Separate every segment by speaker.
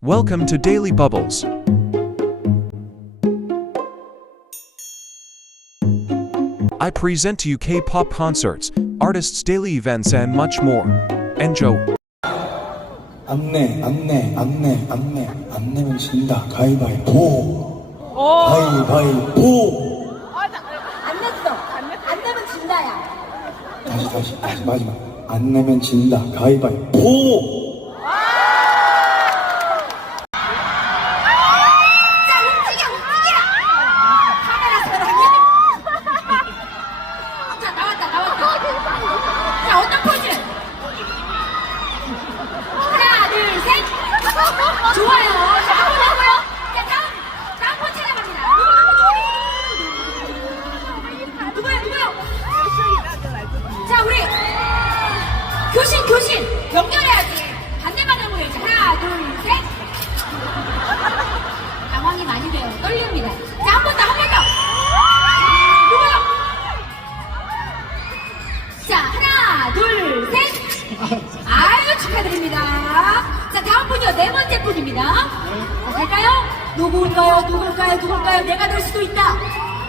Speaker 1: Welcome to Daily Bubbles. I present to you K pop concerts, artists' daily events, and much more. Enjoy.
Speaker 2: 안내, 안내, 안내, 안내, 안 내면 진다. 가위바위보. 가위바위보.
Speaker 3: 안 냈어. 안 내면 진다야.
Speaker 2: 다시, 다시, 다시, 마지막. 안 내면 진다. 가위바위보.
Speaker 3: 좋아요. 자, 한번 하고요. 자, 다음, 다음 포즈 나갑니다. 누구요, 누구요? 자, 우리 교신, 교신 연결해야지. 반대 방향으로 해야지. 하나, 둘, 셋. 당황이 많이 돼요. 떨립니다. 자, 한 번 더, 한 번 더. 누구요? 자, 하나, 둘, 셋. 아유, 축하드립니다. 자, 다음 분이요. 네 번째 분입니다. 자, 갈까요? 누굴까요? 누굴까요? 누굴까요? 내가 될 수도 있다.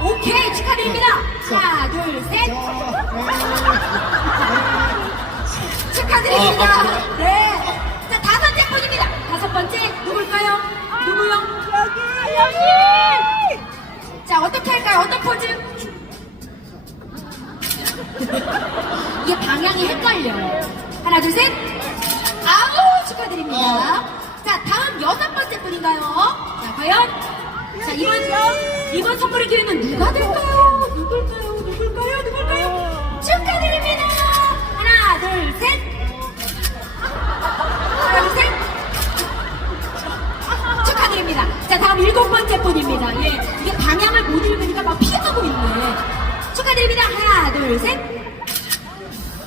Speaker 3: 오케이, 축하드립니다. 하나, 둘, 셋. 축하드립니다. 네. 자, 다섯 째 분입니다. 다섯 번째, 누굴까요? 누구요? 여기, 여기! 자, 어떻게 할까요? 어떤 포즈? 이게 방향이 헷갈려요. 하나, 둘, 셋. 아우, 축하드립니다. 자, 다음 여섯 번째 분인가요? 자, 과연? 자, 이번, 이번 선물을 드리는 누가 될까요? 누굴까요? 누굴까요? 누굴까요? 축하드립니다. 하나, 둘, 셋. 하나, 둘, 셋. 축하드립니다. 자, 다음 일곱 번째 분입니다. 예, 이게 방향을 못 읽으니까 막 피하고 있네. 축하드립니다. 하나, 둘, 셋.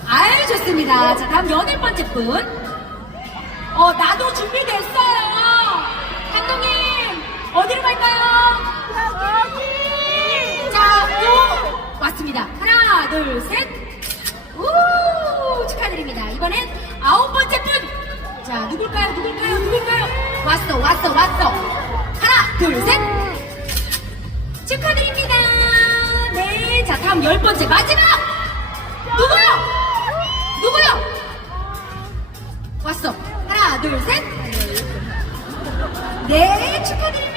Speaker 3: 아유, 좋습니다. 자, 다음 여덟 번째 분. 어, 나도 준비됐어요. 감독님, 어디로 갈까요? 여기! 자, 오! 왔습니다. 하나, 둘, 셋. 우! 축하드립니다. 이번엔 아홉 번째 분. 자, 누굴까요? 누굴까요? 누굴까요? 왔어, 왔어, 왔어. 하나, 둘, 셋. 축하드립니다. 네. 자, 다음 열 번째 마지막. 누구요? 누구요? 왔어. 하나, 둘, 셋. 네, 축하드립니다.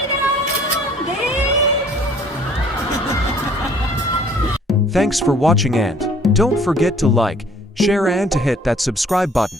Speaker 1: Thanks for watching and don't forget to like, share, and to hit that subscribe button.